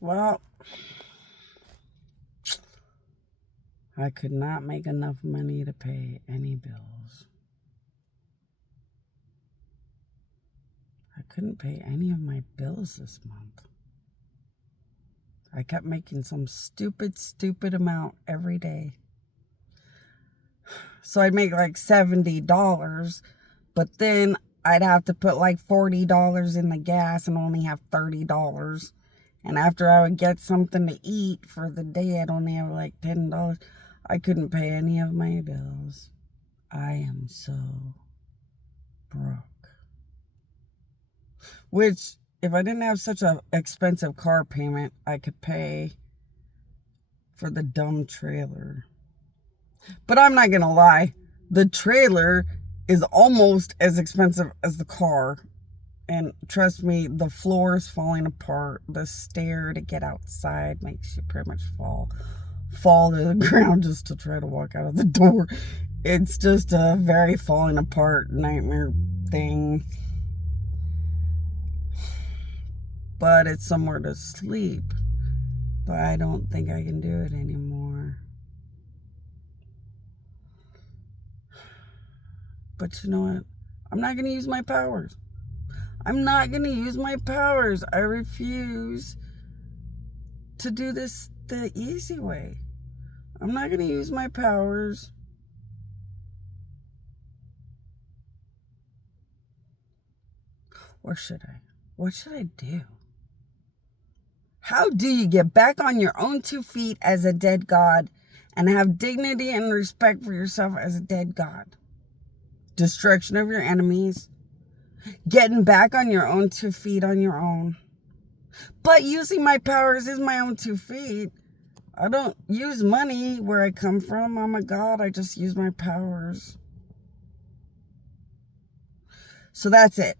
Well, I could not make enough money to pay any bills. I couldn't pay any of my bills this month. I kept making some stupid amount every day. So I'd make like $70, but then I'd have to put like $40 in the gas and only have $30. And after I would get something to eat for the day, I'd only have like $10. I couldn't pay any of my bills. I am so broke. Which, if I didn't have such an expensive car payment, I could pay for the dumb trailer. But I'm not going to lie. The trailer is almost as expensive as the car. And trust me, the floor is falling apart. The stair to get outside makes you pretty much fall to the ground just to try to walk out of the door. It's just a very falling apart nightmare thing. But it's somewhere to sleep. But I don't think I can do it anymore. But you know what? I'm not going to use my powers. I'm not going to use my powers. I refuse to do this the easy way. I'm not going to use my powers. Or should I? What should I do? How do you get back on your own 2 feet as a dead god and have dignity and respect for yourself as a dead god? Destruction of your enemies. Getting back on your own 2 feet on your own. But using my powers is my own 2 feet. I don't use money where I come from. I'm a god. I just use my powers. So that's it.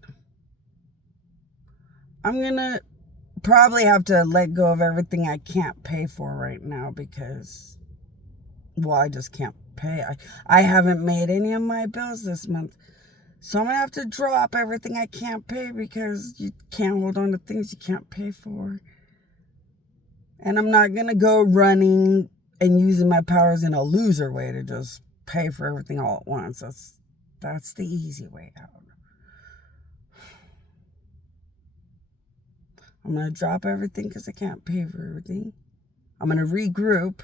I'm going to probably have to let go of everything I can't pay for right now because, well, I just can't pay. I haven't made any of my bills this month. So I'm going to have to drop everything I can't pay because you can't hold on to things you can't pay for. And I'm not going to go running and using my powers in a loser way to just pay for everything all at once. That's the easy way out. I'm going to drop everything because I can't pay for everything. I'm going to regroup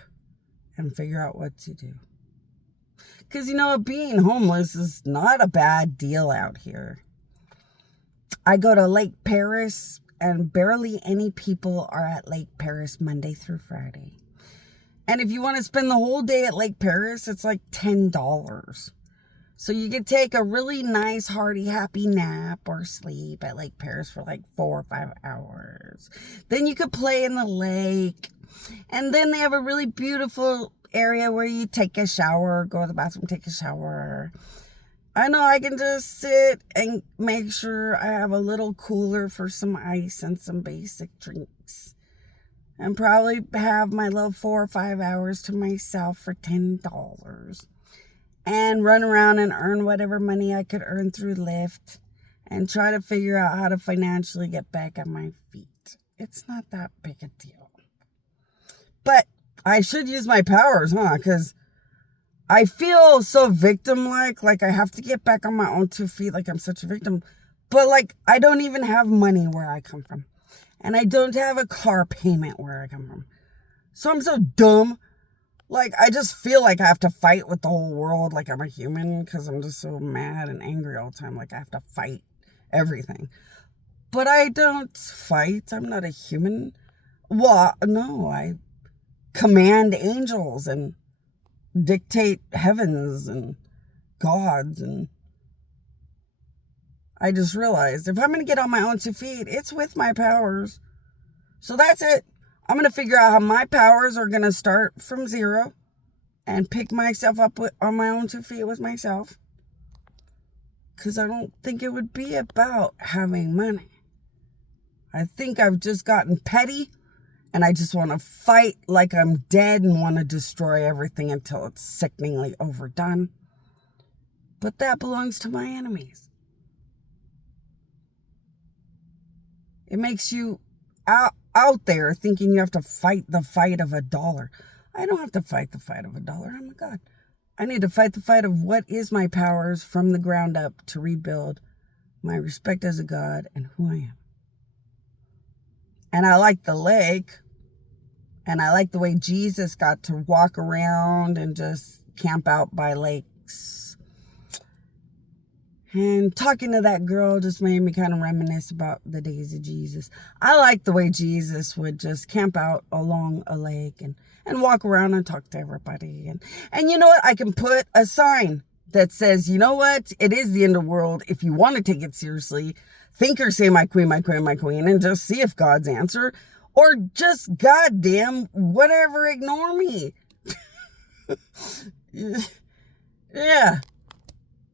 and figure out what to do. Because, you know, being homeless is not a bad deal out here. I go to Lake Paris, and barely any people are at Lake Paris Monday through Friday. And if you want to spend the whole day at Lake Paris, it's like $10. So you could take a really nice, hearty, happy nap or sleep at Lake Paris for like 4 or 5 hours. Then you could play in the lake. And then they have a really beautiful area where you take a shower, go to the bathroom, take a shower. I know I can just sit and make sure I have a little cooler for some ice and some basic drinks. And probably have my little 4 or 5 hours to myself for $10. And run around and earn whatever money I could earn through Lyft. And try to figure out how to financially get back on my feet. It's not that big a deal. But I should use my powers, huh? Because I feel so victim-like I have to get back on my own 2 feet, like I'm such a victim. But, I don't even have money where I come from. And I don't have a car payment where I come from. So I'm so dumb. I just feel like I have to fight with the whole world like I'm a human because I'm just so mad and angry all the time. I have to fight everything. But I don't fight. I'm not a human. Well, no, I command angels and dictate heavens and gods. And I just realized if I'm going to get on my own 2 feet, it's with my powers. So that's it. I'm going to figure out how my powers are going to start from zero and pick myself up on my own 2 feet with myself. Because I don't think it would be about having money. I think I've just gotten petty and I just want to fight like I'm dead and want to destroy everything until it's sickeningly overdone. But that belongs to my enemies. It makes you out there thinking you have to fight the fight of $1. I don't have to fight the fight of $1. I'm a God. I need to fight the fight of what is my powers from the ground up to rebuild my respect as a God and who I am. And I like the lake. And I like the way Jesus got to walk around and just camp out by lakes. And talking to that girl just made me kind of reminisce about the days of Jesus. I like the way Jesus would just camp out along a lake and walk around and talk to everybody. And you know what? I can put a sign that says, you know what? It is the end of the world. If you want to take it seriously, think or say my queen, my queen, my queen, and just see if God's answer. Or just goddamn whatever, ignore me. Yeah.